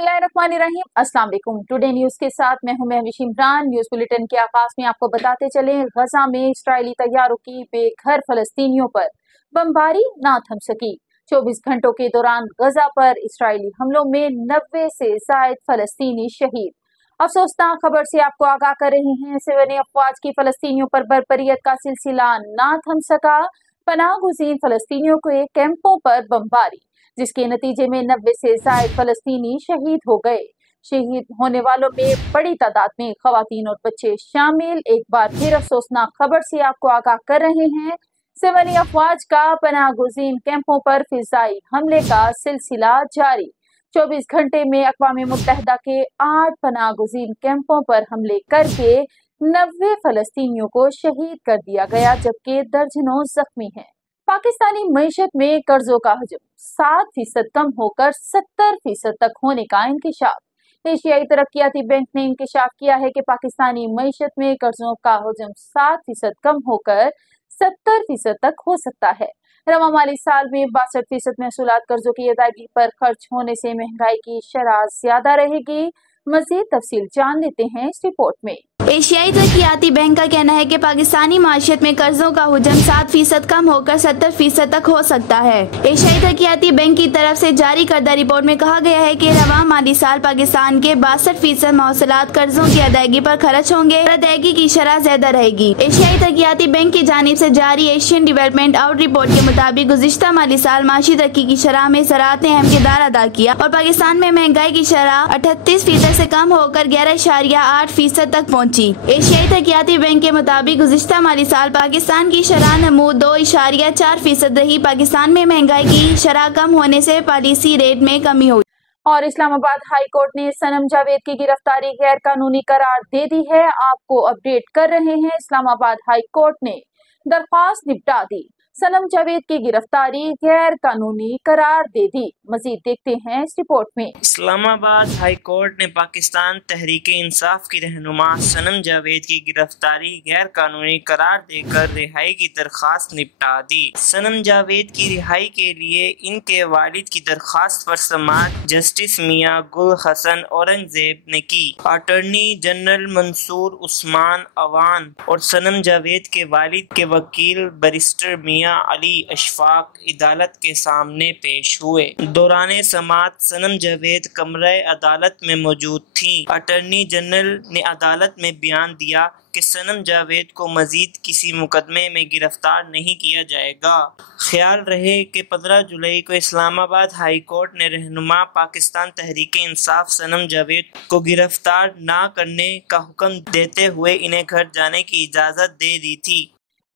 बिस्मिल्लाहिर्रहमानिर्रहीम। अस्सलाम वालेकुम। टुडे न्यूज के साथ मैं हूं महविश इमरान। न्यूज बुलेटिन के आगाज में आपको बताते चले, गजा में इस्राएली तैयारों की बेघर फलस्तीनियों पर बमबारी ना थम सकी। 24 घंटों के दौरान गजा पर इस्राएली हमलों में 90 से जायद फलस्तीनी शहीद। अफसोसनाक खबर से आपको आगाह कर रहे हैं, सिविल अफवाज की फलस्तीनियों पर बर्बरियत का सिलसिला ना थम सका। पनाह गुज़ीर फलस्तीनियों के कैंपों पर बमबारी, जिसके नतीजे में 90 से जायद फलस्तीनी शहीद हो गए। शहीद होने वालों में बड़ी तादाद में खवातीन और बच्चे शामिल। एक बार फिर अफसोसनाक खबर से आपको आगाह कर रहे हैं, सिविल अफवाज का पनाह गुज़ीर कैंपों पर फिजाई हमले का सिलसिला जारी। 24 घंटे में अक़वाम मुत्तहिदा के 8 पनाह गुज़ीर कैंपों पर हमले करके 90 फलस्तीनियों को शहीद कर दिया गया, जबकि दर्जनों जख्मी हैं। पाकिस्तानी मईशत में कर्जों का हजम 7% कम होकर 70% तक होने का इंकशाफ। एशियाई तरक्याती बैंक ने इंकशाफ किया है कि पाकिस्तानी मईशत में कर्जों का हजम 7% कम होकर 70% तक हो सकता है। रवा माली साल में 62% महसूलात कर्जों की अदायगी पर खर्च होने से महंगाई की शरह ज्यादा रहेगी। मजीद तफसील जान लेते हैं इस रिपोर्ट में। एशियाई तरक्याती बैंक का कहना है कि पाकिस्तानी माशियत में कर्जों का हजम 7% कम होकर 70% तक हो सकता है। एशियाई तरक्याती बैंक की तरफ से जारी करदा रिपोर्ट में कहा गया है कि रवा माली साल पाकिस्तान के 62% महसूलात कर्जों की अदायगी पर खर्च होंगे और अदायगी की शरह ज्यादा रहेगी। एशियाई तरक्याती बैंक की जानिब से जारी एशियन डेवलपमेंट आउट रिपोर्ट के मुताबिक गुज़िश्ता माली साल माशी तरक्की की शरह में ज़राअत ने अहम किरदार अदा किया और पाकिस्तान में महंगाई की शरह 38% से कम होकर 11.8% तक पहुँची। एशियाई तरक्याती बैंक के मुताबिक गुज़िश्ता माली साल पाकिस्तान की शरह नमू 2.4% रही। पाकिस्तान में महंगाई की शरह कम होने से पॉलिसी रेट में कमी हुई। और इस्लामाबाद हाई कोर्ट ने सनम जावेद की गिरफ्तारी गैर कानूनी करार दे दी है। आपको अपडेट कर रहे हैं, इस्लामाबाद हाई कोर्ट ने दरख्वास्त निपटा दी। सनम जावेद की गिरफ्तारी गैर कानूनी करार दे दी। मजीद देखते हैं इस रिपोर्ट में। इस्लामाबाद हाई कोर्ट ने पाकिस्तान तहरीक इंसाफ की रहनुमा सनम जावेद की गिरफ्तारी गैर कानूनी करार देकर रिहाई की दरख्वास्त निपटा दी। सनम जावेद की रिहाई के लिए इनके वालिद की दरख्वास्त पर समाअत जस्टिस मियां गुल हसन औरंगजेब ने की। अटॉर्नी जनरल मंसूर उस्मान अवान और सनम जावेद के वालिद के वकील बैरिस्टर मियां अली अशफाक अदालत के सामने पेश हुए। दौरान समाअत सनम जावेद कमरे अदालत में मौजूद थी। अटॉर्नी जनरल ने अदालत में बयान दिया कि सनम जावेद को मजीद किसी मुकदमे में गिरफ्तार नहीं किया जाएगा। ख्याल रहे कि 15 जुलाई को इस्लामाबाद हाई कोर्ट ने रहनुमा पाकिस्तान तहरीक इंसाफ सनम जावेद को गिरफ्तार ना करने का हुक्म देते हुए इन्हें घर जाने की इजाज़त दे दी थी।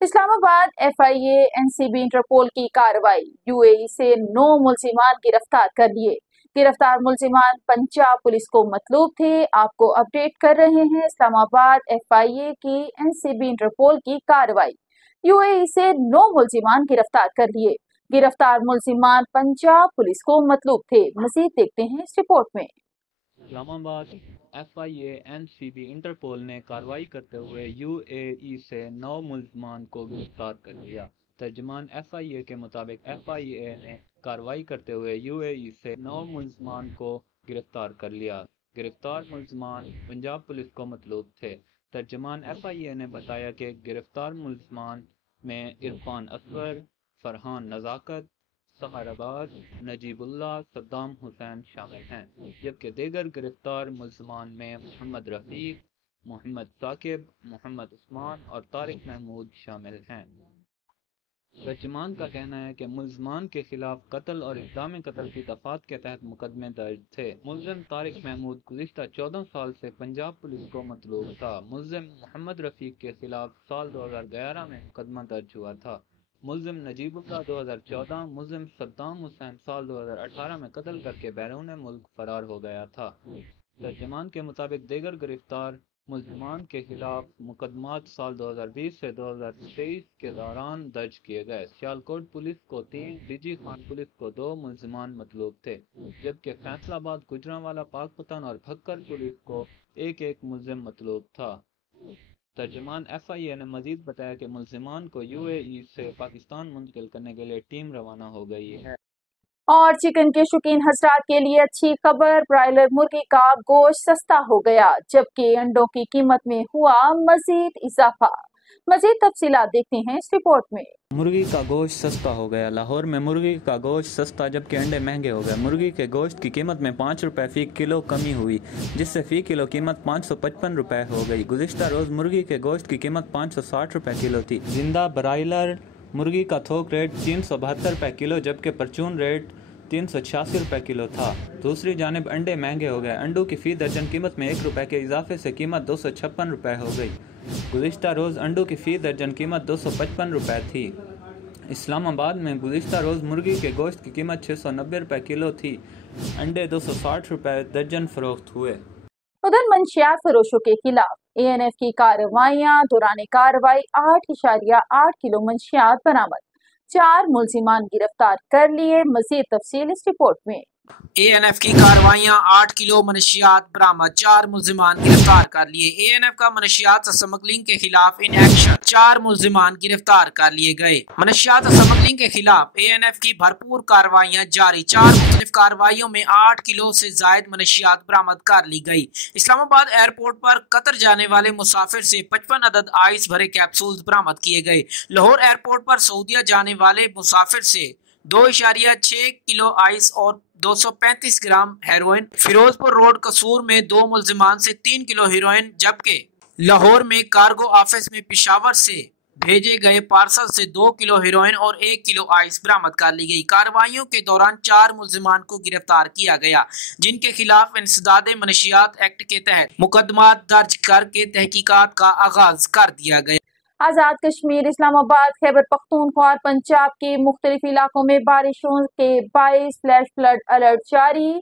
इस्लामाबाद FIA NCB इंटरपोल की कार्रवाई, UAE से 9 मुल्जिमान गिरफ्तार कर लिए। गिरफ्तार मुल्जिमान पंजाब पुलिस को मतलूब थे। आपको अपडेट कर रहे हैं, इस्लामाबाद FIA की NCB इंटरपोल की कार्रवाई, UAE से 9 मुल्जिमान गिरफ्तार कर लिए। गिरफ्तार मुल्जिमान पंजाब पुलिस को मतलूब थे। मजीद देखते हैं इस रिपोर्ट में। इस्लामाबाद FIA NCB इंटरपोल ने कार्रवाई करते हुए UAE से 9 मुल्ज़मान को गिरफ्तार कर लिया। तर्जुमान FIA के मुताबिक FIA ने कार्रवाई करते हुए UAE से 9 मुल्ज़मान को गिरफ्तार कर लिया। गिरफ्तार मुल्ज़मान पंजाब पुलिस को मतलूब थे। तर्जुमान FIA ने बताया कि गिरफ्तार मुल्ज़मान में इरफान असगर, फरहान नज़ाकत, सहराबाद, नजीबुल्लाह, सद्दाम हुसैन शामिल हैं, जबकि दीगर गिरफ्तार मुल्ज़मान में मोहम्मद रफ़ीक, मोहम्मद साकिब, मोहम्मद उस्मान और तारिक महमूद शामिल हैं। तर्जुमान का कहना है कि मुल्ज़मान के खिलाफ कत्ल और इक़दाम कत्ल की दफ़ात के तहत मुकदमे दर्ज थे। मुल्ज़िम तारिक महमूद गुज़िश्ता 14 साल से पंजाब पुलिस को मतलूब था। मुल्ज़िम मोहम्मद रफ़ीक के खिलाफ साल 2011 में मुकदमा दर्ज हुआ था। मुल्ज़िम नजीबुल्लाह 2014, मुल्ज़िम सद्दाम हुसैन साल 2018 में कत्ल करके बैरून मुल्क फरार हो गया था। तर्जुमान के मुताबिक दीगर गिरफ्तार मुल्ज़िमान के खिलाफ मुकदमात साल 2020 से 2023 के दौरान दर्ज किए गए। सियालकोट पुलिस को 3, डीजी खान पुलिस को 2 मुल्ज़िमान मतलूब थे, जबकि फैसलाबाद, गुजरांवाला, पाकपतन और भक्कर पुलिस को एक मुल्ज़िम मतलूब था। तर्जुमान FIA ने मजीद बताया कि मुल्ज़िमान को UAE से पाकिस्तान मुंतकिल करने के लिए टीम रवाना हो गई है। اور چکن کے شوقین حضرات کے لیے اچھی خبر، برائلر مرغی کا گوشت سستا ہو گیا جبکہ انڈوں کی قیمت میں ہوا مزید اضافہ۔ مزید تفصیلات دیکھتے ہیں اس رپورٹ میں۔ مرغی کا گوشت سستا ہو گیا۔ لاہور میں مرغی کا گوشت سستا جبکہ انڈے مہنگے ہو گئے۔ مرغی کے گوشت کی قیمت میں 5 روپے فی کلو کمی ہوئی، جس سے فی کلو قیمت 555 روپے ہو گئی۔ گزشتہ روز مرغی کے گوشت کی قیمت 560 روپے کلو تھی۔ زندہ برائلر مرغی کا تھوک ریٹ 372 روپے کلو جبکہ پرچون ریٹ 386 روپے کلو تھا۔ دوسری جانب انڈے مہنگے ہو گئے۔ انڈوں کی فی درجن قیمت میں 1 روپے کے اضافے سے قیمت 256 روپے ہو گئی۔ گزشتہ روز انڈوں کی فی درجن قیمت 255 روپے تھی۔ اسلام آباد میں گزشتہ روز مرغی کے گوشت کی قیمت 690 روپے کلو تھی۔ انڈے 260 روپے درجن فروخت ہوئے۔ ادھر منشیات فروشوں کے خلاف ANF کی کارروائیاں، دوران کارروائی 8.8 کلو منشیات برآمد، 4 ملزمان گرفتار کر لیے۔ مزید تفصیل اس رپورٹ میں۔ ANF کی کارروائیاں 8 کلو منشیات برآمد، 4 ملزمان گرفتار کر لیے۔ ANF کا منشیات اسمگلنگ کے خلاف ان ایکشن، 4 ملزمان گرفتار کر لیے گئے۔ منشیات اسمگلنگ کے خلاف ANF کی بھرپور کارروائیاں جاری، 4 مختلف کارروائیوں میں 8 کلو سے زائد منشیات برآمد کر لی گئی۔ اسلام آباد ایئرپورٹ پر قطر جانے والے مسافر سے 55 عدد آئس بھرے کیپسولز برآمد کیے گئے۔ لاہور ایئرپورٹ پر سعودیہ جانے والے مسافر سے 2.6 کلو آئس اور 235 گرام ہیروئن، فیروزپور روڈ قصور میں 2 ملزمان سے 3 کلو ہیروئن، جبکہ لاہور میں کارگو آفس میں پشاور سے بھیجے گئے پارسل سے 2 کلو ہیروئن اور 1 کلو آئس برآمد کر لی گئی۔ کارروائیوں کے دوران 4 ملزمان کو گرفتار کیا گیا، جن کے خلاف انسداد منشیات ایکٹ کے تحت مقدمات درج کر کے تحقیقات کا آغاز کر دیا گیا۔ آزاد کشمیر، اسلام آباد، خیبر پختونخوا اور پنجاب کے مختلف علاقوں میں بارشوں کے باعث فلیش فلڈ الرٹ جاری۔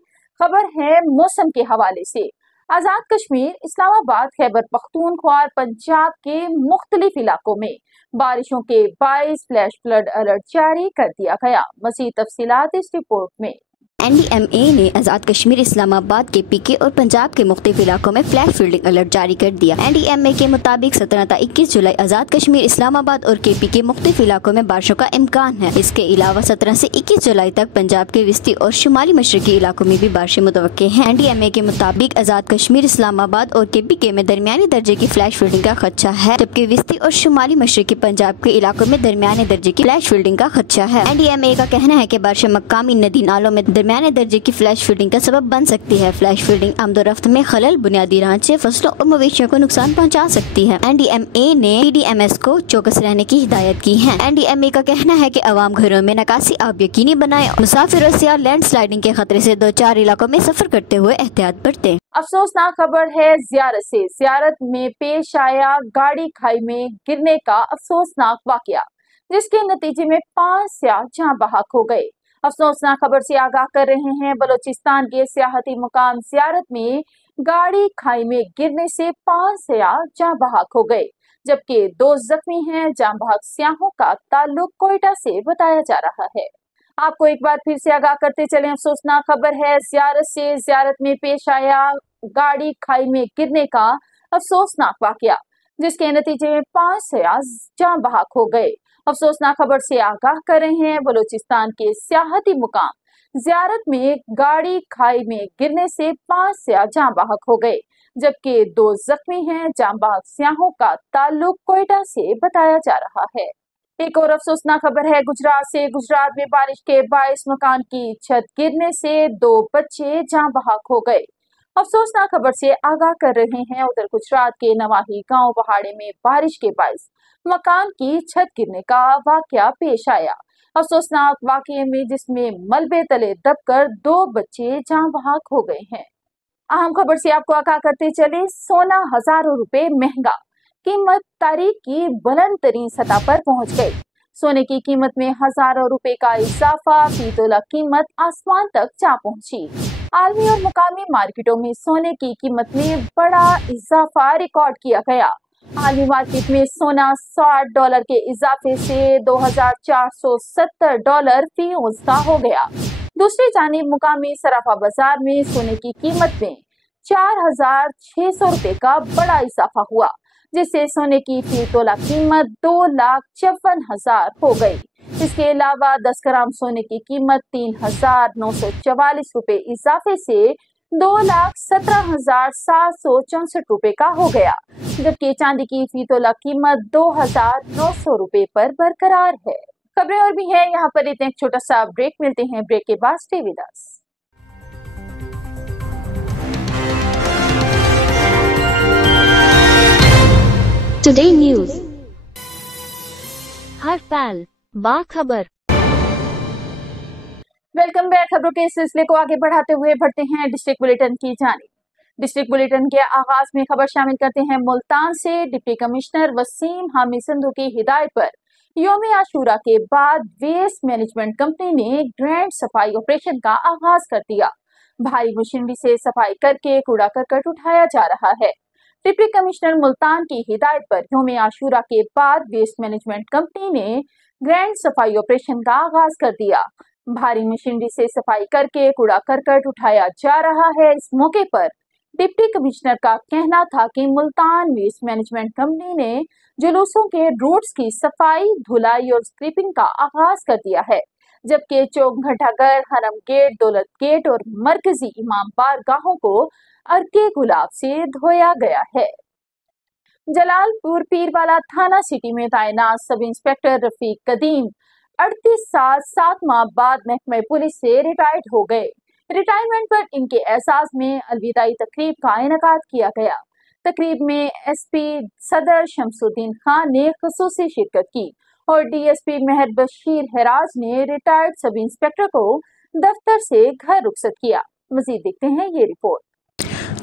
خبر ہے موسم کے حوالے سے۔ آزاد کشمیر، اسلام آباد، خیبر پختونخوا اور پنجاب کے مختلف علاقوں میں بارشوں کے باعث فلیش فلڈ الرٹ جاری کر دیا گیا۔ مزید تفصیلات اس رپورٹ میں۔ NDMA نے آزاد کشمیر، اسلام آباد کے PK اور پنجاب کے مختلف علاقوں میں فلیش فلڈنگ الرٹ جاری کر دیا۔ NDMA کے مطابق 17 تا 21 جولائی آزاد کشمیر، اسلام آباد اور KP کے مختلف علاقوں میں بارشوں کا امکان ہے۔ اس کے علاوہ 17 سے 21 جولائی تک پنجاب کے وسطی اور شمالی مشرقی علاقوں میں بھی بارشیں متوقع ہیں۔ NDMA کے مطابق آزاد کشمیر، اسلام آباد اور KP میں درمیانی درجے کی فلیش فلڈنگ کا خدشہ ہے، جبکہ وسطی اور شمالی مشرقی پنجاب کے علاقوں میں درمیانے درجے کی فلیش فلڈنگ کا خدشہ ہے۔ NDMA کا کہنا ہے کہ بارشیں مقامی ندی نالوں میں درمیانے درجے کی فلیش فلڈنگ کا سبب بن سکتی ہے۔ فلیش فلڈنگ آمد و رفت میں خلل، بنیادی ڈھانچے، فصلوں اور مویشیوں کو نقصان پہنچا سکتی ہے۔ NDMA نے TDMS کو چوکس رہنے کی ہدایت کی ہے۔ NDMA کا کہنا ہے کہ عوام گھروں میں نکاسی آب یقینی بنائیں، مسافر اور سیاح لینڈ سلائڈنگ کے خطرے سے 2-4 علاقوں میں سفر کرتے ہوئے احتیاط برتیں۔ افسوسناک خبر ہے زیارت سے۔ زیارت میں پیش آیا گاڑی کھائی میں گرنے کا افسوسناک واقعہ، جس کے نتیجے میں 5 سیاح جاں بحق ہو گئے۔ افسوسناک خبر سے آگاہ کر رہے ہیں بلوچستان کے سیاحتی مقام زیارت میں گاڑی کھائی میں گرنے سے 5 سیاح جاں بحق ہو گئے، جبکہ 2 زخمی ہیں۔ جاں بحق سیاحوں کا تعلق کوئٹہ سے بتایا جا رہا ہے۔ آپ کو ایک بار پھر سے آگاہ کرتے چلیں، افسوسناک خبر ہے زیارت سے۔ زیارت میں پیش آیا گاڑی کھائی میں گرنے کا افسوسناک واقعہ، جس کے نتیجے میں 5 سیاح جاں بحق ہو گئے۔ افسوسناک خبر سے آگاہ کر رہے ہیں بلوچستان کے سیاحتی مقام زیارت میں گاڑی کھائی میں گرنے سے 5 سیاح جاں بحق ہو گئے، جبکہ 2 زخمی ہیں۔ جاں بحق سیاحوں کا تعلق کوئٹہ سے بتایا جا رہا ہے۔ ایک اور افسوسناک خبر ہے گجرات سے۔ گجرات میں بارش کے باعث مکان کی چھت گرنے سے 2 بچے جاں بحق ہو گئے۔ افسوسناک خبر سے آگاہ کر رہے ہیں ادھر گجرات کے نواحی گاؤں پہاڑے میں بارش کے باعث مکان کی چھت گرنے کا واقعہ پیش آیا۔ افسوسناک واقعے میں جس میں ملبے تلے دب کر 2 بچے جاں بحق ہو گئے ہیں۔ اہم خبر سے آپ کو آگاہ کرتے چلے، سونا ہزاروں روپے مہنگا، قیمت تاریخ کی بلند ترین سطح پر پہنچ گئی۔ سونے کی قیمت میں ہزاروں روپے کا اضافہ، فی تولہ قیمت آسمان تک جا پہنچی۔ عالمی اور مقامی مارکیٹوں میں سونے کی قیمت میں بڑا اضافہ ریکارڈ کیا گیا۔ عالمی مارکیٹ میں سونا $60 کے اضافے سے $2,470 فی اونس ہو گیا۔ دوسری جانب مقامی صرافہ بازار میں سونے کی قیمت میں $4,600 کا بڑا اضافہ ہوا، جس سے سونے کی فی تولہ قیمت 2,54,000 ہو گئی۔ इसके अलावा 10 ग्राम सोने की कीमत 3,944 रुपए इजाफे से 2,17,764 रुपए का हो गया, जबकि चांदी की फी तोला कीमत 2,900 रुपए पर बरकरार है। खबरें और भी हैं, यहाँ पर इतने एक छोटा सा ब्रेक, मिलते हैं ब्रेक के बाद। Stay with us. Today news, हर पल बाखबर। Welcome back. खबरों के सिलसिले को आगे बढ़ाते हुए बढ़ते हैं डिस्ट्रिक्ट बुलेटिन की जानिब। डिस्ट्रिक्ट बुलेटिन के आगाज में खबर शामिल करते हैं मुल्तान से। डिप्टी कमिश्नर वसीम हामिद संधू की हिदायत पर यौम आशूरा के बाद वेस्ट मैनेजमेंट कंपनी ने ग्रैंड सफाई ऑपरेशन का आगाज कर दिया। भारी मशीनरी से सफाई करके कूड़ा करकट उठाया जा रहा है। डिप्टी कमिश्नर मुल्तान की हिदायत पर यौम आशूरा के बाद वेस्ट मैनेजमेंट कंपनी ने ग्रैंड सफाई ऑपरेशन का आगाज कर दिया। भारी मशीनरी से सफाई करके कूड़ा करकट उठाया जा रहा है। इस मौके पर डिप्टी कमिश्नर का कहना था कि मुल्तान वेस्ट मैनेजमेंट कंपनी ने जुलूसों के रूट्स की सफाई, धुलाई और स्क्रीपिंग का आगाज कर दिया है, जबकि चौक घंटाघर, हरम गेट, दौलत गेट और मरकजी इमाम बारगाहों को अर्के गुलाब से धोया गया है। जलालपुर पीरवाला थाना सिटी में तैनात सब इंस्पेक्टर रफीक कदीम 38 साल 7 माह बाद महकमा पुलिस से रिटायर्ड हो गए। रिटायरमेंट पर इनके एहसास में अलविदाई तकरीब का इनेकाद किया गया। तकरीब में एसपी सदर शमसुद्दीन खान ने खुसूसी शिरकत की और डीएसपी मेहर बशीर हेराज ने रिटायर्ड सब इंस्पेक्टर को दफ्तर से घर रुखसत किया। मजीद देखते हैं ये रिपोर्ट।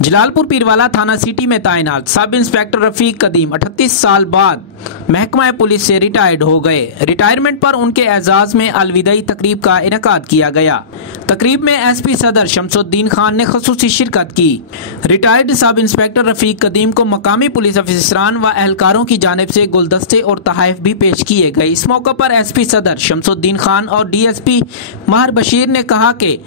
जलालपुर पीरवाला थाना सिटी में तैनात सब इंस्पेक्टर रफीक कदीम 38 साल बाद महकमा पुलिस से रिटायर्ड हो गए। रिटायरमेंट पर उनके एजाज में अलविदाई तकरीब का इनेकाद किया गया। तकरीब में एसपी सदर शमसुद्दीन खान ने खुसूसी शिरकत की। रिटायर्ड सब इंस्पेक्टर रफीक कदीम को मकामी पुलिस अफसरान व एहलकारों की जानिब से गुलदस्ते और तोहफे भी पेश किए गए। इस मौके पर एसपी सदर शमसुद्दीन खान और डीएसपी मेहर बशीर ने कहा कि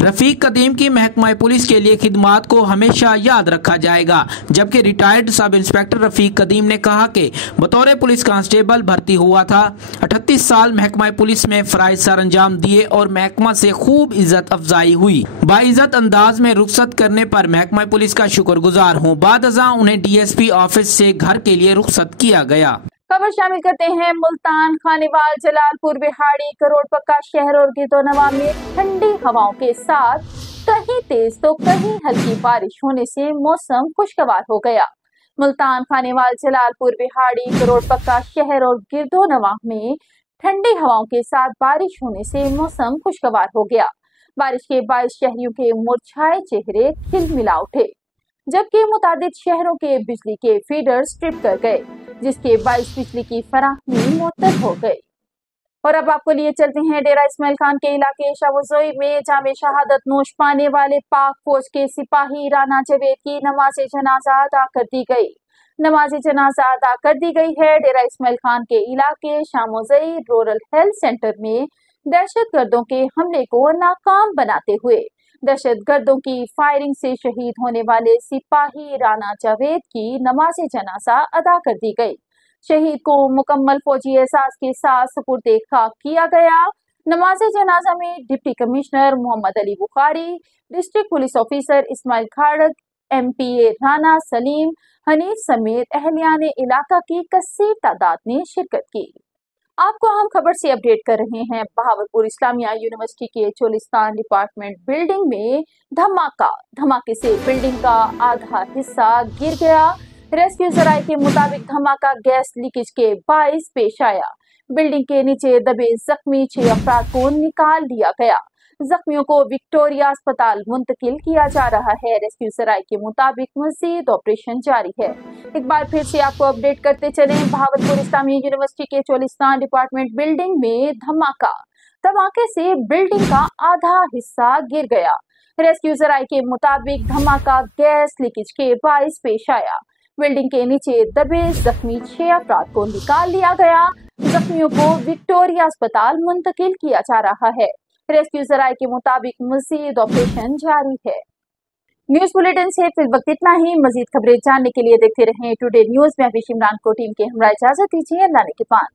रफीक कदीम की महकमा पुलिस के लिए खिदमात को हमेशा याद रखा जाएगा। जबकि रिटायर्ड सब इंस्पेक्टर रफीक कदीम ने कहा कि बतौर पुलिस कांस्टेबल भर्ती हुआ था, 38 साल महकमा पुलिस में फराइज सर अंजाम दिए और महकमा से खूब इज्जत अफजाई हुई। बाइज्जत अंदाज में रुखसत करने पर महकमा पुलिस का शुक्रगुजार हूँ। बाद अज़ां उन्हें डीएसपी ऑफिस से घर के लिए रुखसत किया गया। खबर शामिल करते हैं मुल्तान, खानेवाल, जलालपुर, बिहाड़ी, करोड़ पक्का शहर और गिरदोनवा में ठंडी हवाओं के साथ कहीं तेज तो कहीं हल्की बारिश होने से मौसम खुशगवार हो गया। मुल्तान, खानेवाल, जलालपुर, बिहाड़ी, करोड़ पक्का शहर और गिरदोनवा में ठंडी हवाओं के साथ बारिश होने से मौसम खुशगवार हो गया। बारिश के बायस शहरियों के मुरझाए चेहरे खिलमिला उठे, जबकि मुतादिद शहरों के बिजली के फीडर्स ट्रिप कर गए, जिसके बायस बिजली की फराहमी मुअत्तल हो गई। और अब आपको लिए चलते हैं डेरा इस्माइल खान के इलाके शाहवज़ोई में, जहाँ शहादत नोश पाने वाले पाक फौज के सिपाही राना जावेद की नमाज जनाजा अदा कर दी गई। नमाज जनाजा अदा कर दी गई है। डेरा इस्माइल खान के इलाके शाहवज़ोई रूरल हेल्थ सेंटर में दहशतगर्दों के हमले को नाकाम बनाते हुए दहशतगर्दों की फायरिंग से शहीद होने वाले सिपाही राना जावेद की नमाज जनाजा अदा कर दी गई। शहीद को मुकम्मल फौजी एहसास के साथ सुपुर्द खाक किया गया। नमाज जनाजा में deputy commissioner Mohammad Ali Bukhari, district police officer Ismail Khadak, MPA Rana Salim Hanif समेत अहलियान इलाका की कसीर तादाद ने शिरकत की। आपको हम खबर से अपडेट कर रहे हैं। बहावलपुर इस्लामिया यूनिवर्सिटी के चोलिस्तान डिपार्टमेंट बिल्डिंग में धमाके से बिल्डिंग का आधा हिस्सा गिर गया। रेस्क्यू जराये के मुताबिक धमाका गैस लीकेज के बाइस पेश आया। बिल्डिंग के नीचे दबे जख्मी 6 अफराद को निकाल लिया गया। जख्मियों को विक्टोरिया अस्पताल मुंतकिल किया जा रहा है। रेस्क्यू जराये के मुताबिक मजीद ऑपरेशन जारी है। एक बार फिर से आपको अपडेट करते चलें। बहावलपुर इस्लामी यूनिवर्सिटी के चोलिस्तान डिपार्टमेंट बिल्डिंग में धमाके से बिल्डिंग का आधा हिस्सा गिर गया। रेस्क्यू जराये के मुताबिक धमाका गैस लीकेज के बाइस पेश आया। बिल्डिंग के नीचे दबे जख्मी 6 अफराद को निकाल लिया गया। जख्मियों को विक्टोरिया अस्पताल मुंतकिल किया जा रहा है। रेस्क्यू जराये के मुताबिक मजीद ऑपरेशन जारी है। न्यूज बुलेटिन से फिल वक्त इतना ही। मजीद खबरें जानने के लिए देखते रहें टुडे न्यूज में। विश इमरान को टीम के हमरा इजाजत दीजिए। अल्लाह ने के पान।